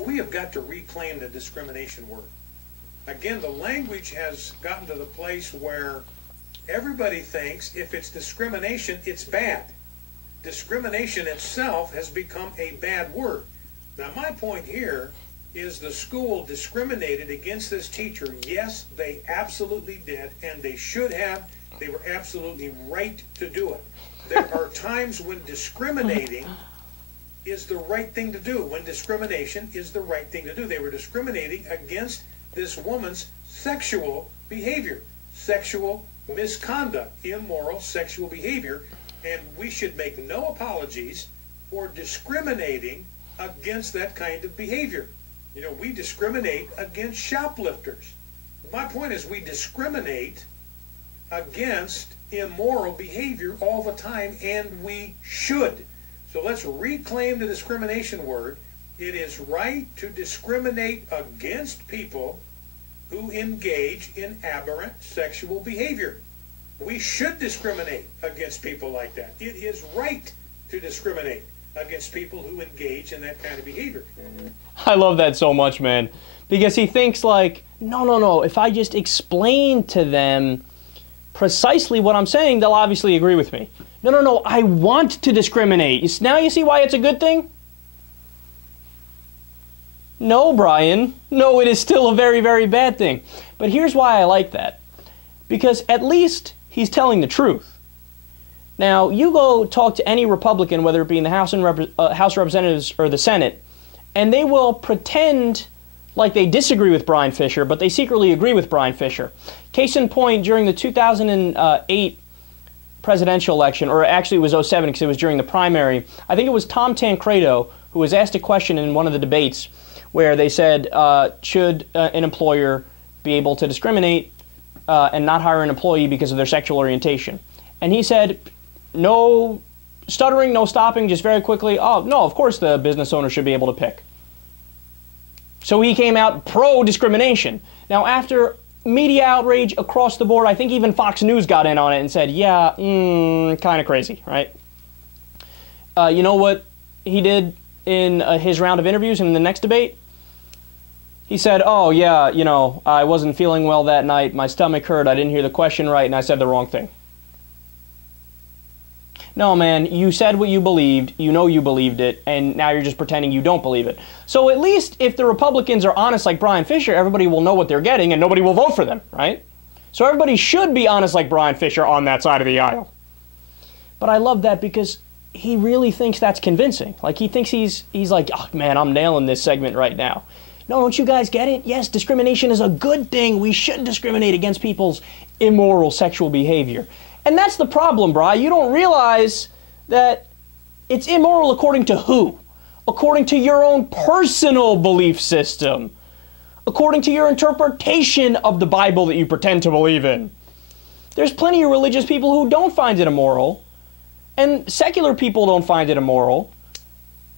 we have got to reclaim the discrimination word. Again, the language has gotten to the place where everybody thinks if it's discrimination, it's bad. Discrimination itself has become a bad word. Now, my point here is the school discriminated against this teacher. Yes, they absolutely did, and they should have. They were absolutely right to do it. There are times when discriminating is the right thing to do, when discrimination is the right thing to do. They were discriminating against this woman's sexual behavior, sexual misconduct, immoral sexual behavior, and we should make no apologies for discriminating against that kind of behavior. You know, we discriminate against shoplifters. My point is we discriminate against immoral behavior all the time, and we should. So let's reclaim the discrimination word. It is right to discriminate against people who engage in aberrant sexual behavior. We should discriminate against people like that. It is right to discriminate against people who engage in that kind of behavior. I love that so much, man, because he thinks like, no, if I just explain to them precisely what I'm saying, they'll obviously agree with me. No, I want to discriminate. Now you see why it's a good thing? No, Bryan. No, it is still a very, very bad thing. But here's why I like that. Because at least he's telling the truth. Now, you go talk to any Republican, whether it be in the House of Representatives or the Senate, and they will pretend like they disagree with Bryan Fischer, but they secretly agree with Bryan Fischer. Case in point, during the 2008 presidential election, or actually it was 2007 because it was during the primary, I think it was Tom Tancredo who was asked a question in one of the debates where they said, should an employer be able to discriminate and not hire an employee because of their sexual orientation? And he said, no stuttering, no stopping, just very quickly, oh, no, of course the business owner should be able to pick. So he came out pro-discrimination. Now, after media outrage across the board, I think even Fox News got in on it and said, yeah, kind of crazy, right? You know what he did in his round of interviews and in the next debate? He said, oh, yeah, you know, I wasn't feeling well that night. My stomach hurt. I didn't hear the question right, and I said the wrong thing. No, man, you said what you believed, you know you believed it, and now you're just pretending you don't believe it. So at least if the Republicans are honest like Bryan Fischer, everybody will know what they're getting and nobody will vote for them, right? So everybody should be honest like Bryan Fischer on that side of the aisle. But I love that because he really thinks that's convincing. Like he thinks he's like, oh man, I'm nailing this segment right now. No, don't you guys get it? Yes, discrimination is a good thing. We should discriminate against people's immoral sexual behavior. And that's the problem, Bryan. You don't realize that it's immoral according to who? According to your own personal belief system. According to your interpretation of the Bible that you pretend to believe in. There's plenty of religious people who don't find it immoral. And secular people don't find it immoral.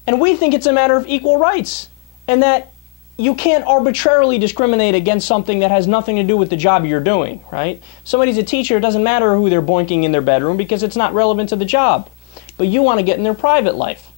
And we think it's a matter of equal rights. And that you can't arbitrarily discriminate against something that has nothing to do with the job you're doing, right? Somebody's a teacher, it doesn't matter who they're boinking in their bedroom because it's not relevant to the job. But you want to get in their private life.